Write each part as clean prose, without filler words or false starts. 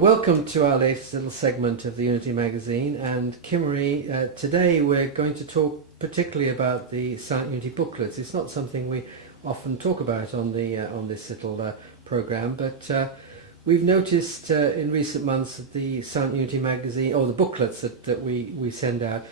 Welcome to our latest little segment of the Unity magazine, and Kimerie, today we're going to talk particularly about the Silent Unity booklets. It's not something we often talk about on this little program, but we've noticed in recent months that the Silent Unity magazine, or the booklets that we send out,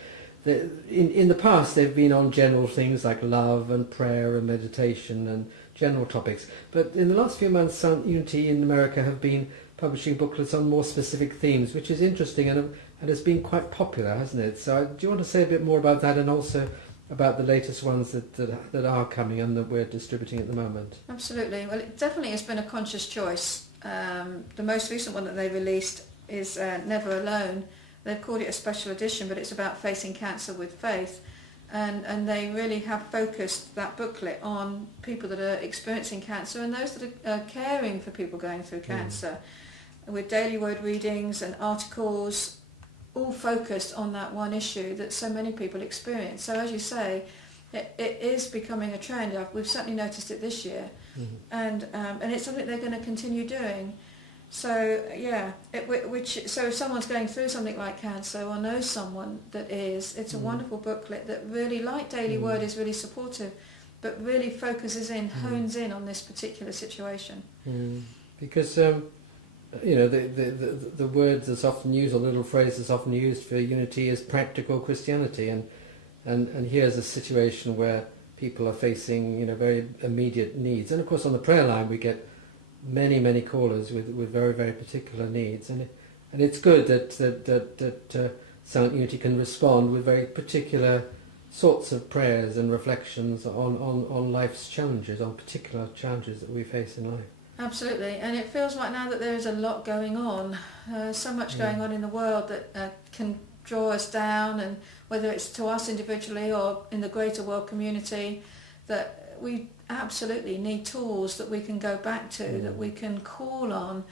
in the past they've been on general things like love and prayer and meditation and general topics, but in the last few months Silent Unity in America have been publishing booklets on more specific themes, which is interesting and has been quite popular, hasn't it? So do you want to say a bit more about that, and also about the latest ones that are coming and that we're distributing at the moment? Absolutely. Well, it definitely has been a conscious choice. The most recent one that they released is Never Alone. They've called it a special edition, but it's about facing cancer with faith. And they really have focused that booklet on people that are experiencing cancer and those that are caring for people going through cancer, with daily word readings and articles, all focused on that one issue that so many people experience. So as you say, it is becoming a trend. We've certainly noticed it this year, and it's something they're going to continue doing. So yeah, so if someone's going through something like cancer or knows someone that is, it's a wonderful booklet that really, like Daily Word, is really supportive, but really focuses in, hones in on this particular situation. Because the word that's often used, or the little phrase that's often used for unity, is practical Christianity, and here's a situation where people are facing very immediate needs, and of course on the prayer line we get many callers with very, very particular needs, and it's good that Silent Unity can respond with very particular sorts of prayers and reflections on life's challenges, on particular challenges that we face in life. Absolutely, and it feels like now that there is a lot going on, so much going on in the world that can draw us down, and whether it's to us individually or in the greater world community, that we absolutely need tools that we can go back to, that we can call on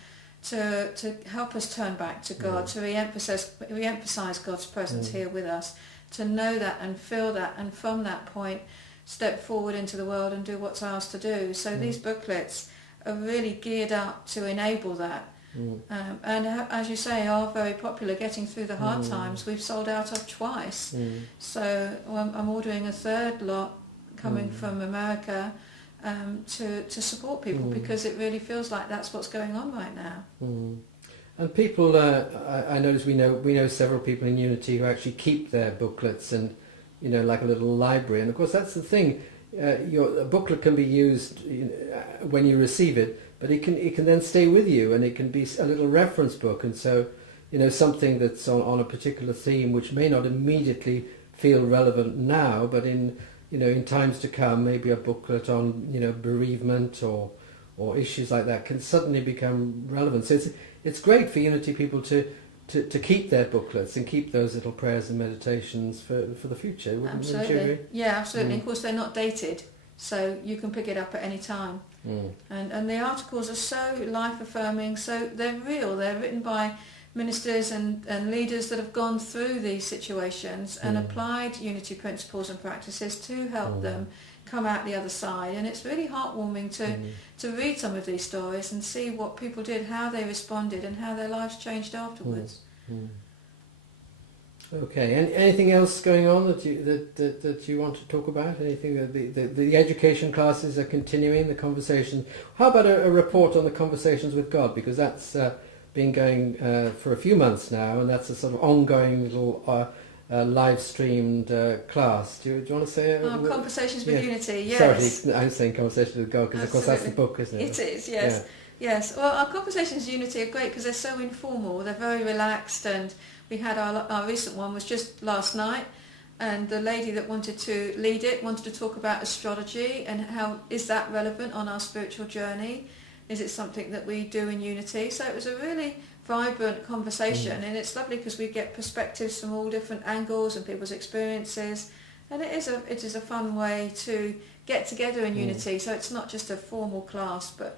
to help us turn back to God, to re-emphasize God's presence here with us, to know that and feel that, and from that point step forward into the world and do what's ours to do. So these booklets are really geared up to enable that, and as you say, are very popular, getting through the hard times. We've sold out of twice, so I'm ordering a third lot coming from America to support people, because it really feels like that's what's going on right now. And people, I notice we know several people in Unity who actually keep their booklets, and like a little library. And of course that's the thing. A booklet can be used when you receive it, but it can then stay with you, and it can be a little reference book. And so something that's on a particular theme which may not immediately feel relevant now, but in times to come, maybe a booklet on bereavement or issues like that can suddenly become relevant. So it's great for Unity people to keep their booklets and keep those little prayers and meditations for the future. Wouldn't you agree? Yeah, absolutely. Of course, they're not dated, so you can pick it up at any time. And the articles are so life-affirming, so they're real. They're written by ministers and leaders that have gone through these situations and applied Unity principles and practices to help them come out the other side. And it's really heartwarming to read some of these stories and see what people did, how they responded, and how their lives changed afterwards. Okay. Anything else going on that you want to talk about? Anything that the education classes are continuing, the conversation? How about a report on the conversations with God, because that's been going for a few months now, and that's a sort of ongoing little live streamed class. Do you want to say Conversations with Unity? Yes. Sorry, I'm saying Conversations with God, because of course that's the book, isn't it? It is, yes. Yes. Well, our Conversations with Unity are great because they're so informal. They're very relaxed, and we had our recent one was just last night, and the lady that wanted to lead it wanted to talk about astrology and how is that relevant on our spiritual journey. Is it something that we do in Unity? So it was a really vibrant conversation, and it's lovely because we get perspectives from all different angles and people's experiences, and it is a fun way to get together in Unity. So it's not just a formal class, but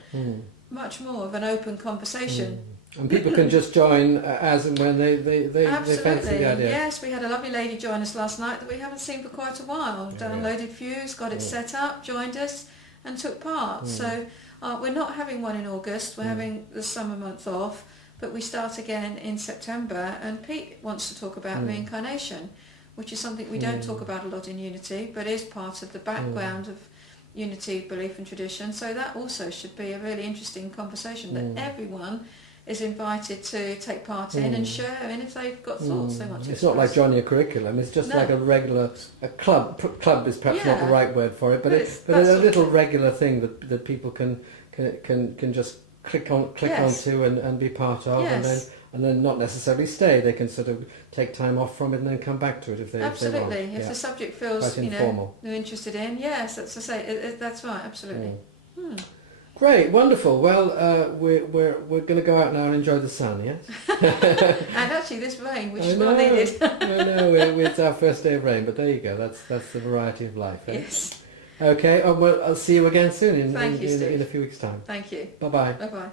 much more of an open conversation. And people can just join as and when they fancy the idea. Yes, we had a lovely lady join us last night that we haven't seen for quite a while. Downloaded Fuse, got it set up, joined us and took part. So we're not having one in August, we're having the summer month off, but we start again in September, and Pete wants to talk about reincarnation, which is something we don't talk about a lot in Unity, but is part of the background of Unity belief and tradition. So that also should be a really interesting conversation that everyone is invited to take part in and share in if they've got thoughts they want to It's not like joining a curriculum, it's just like a regular club. Club is perhaps not the right word for it, but it's a little regular thing that people can just click onto and be part of, and then not necessarily stay. They can sort of take time off from it and then come back to it if they want. Absolutely, if the subject feels they're interested in. Yes, that's to say. That's right. Absolutely. Great, wonderful. Well, we're going to go out now and enjoy the sun, yes? And actually this rain, which is well needed. I know, it's our first day of rain, but there you go. That's the variety of life. Eh? Yes. Okay, well, I'll see you again soon in Thank you, Steve. in a few weeks' time. Thank you. Bye-bye. Bye-bye.